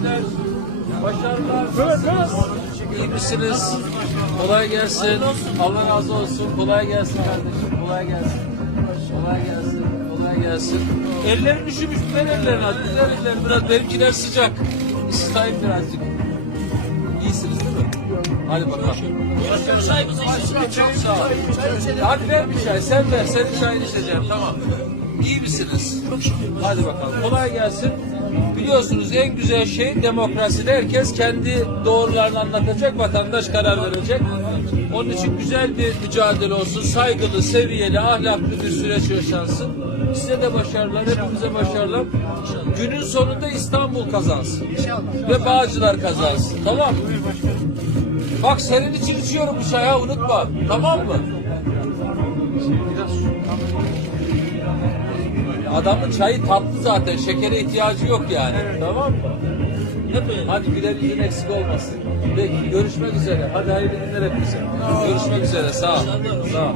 işler. Başarılar. İyi misiniz? Kolay gelsin. Allah razı olsun. Kolay gelsin kardeşim. Kolay gelsin. Kolay gelsin. Kolay gelsin. Ellerin üşümüş. Ver ellerini. Güzel ellerini biraz. Benimkiler sıcak. İstayım birazcık. İyisiniz değil mi? Hadi bakalım. Çok sağ ol. Hadi ver bir çay. Sen ver. Senin çayını içeceğim. Tamam. İyi misiniz? Hadi bakalım. Kolay gelsin. Biliyorsunuz en güzel şey demokraside herkes kendi doğrularını anlatacak, vatandaş karar verecek. Onun için güzel bir mücadele olsun, saygılı, seviyeli, ahlaklı bir süreç yaşansın. Size de başarılar, hepimize başarılar. Günün sonunda İstanbul kazansın. Ve Bağcılar kazansın. Tamam mı? Bak senin için içiyorum bu çayı ha, unutma. Tamam mı? Adamın çayı tatlı zaten. Şekere ihtiyacı yok yani. Tamam mı? Hadi güler yüzün eksik olmasın. Peki görüşmek üzere. Hadi hayırlı günler hepinize. Görüşmek üzere. Sağ ol. Sağ ol.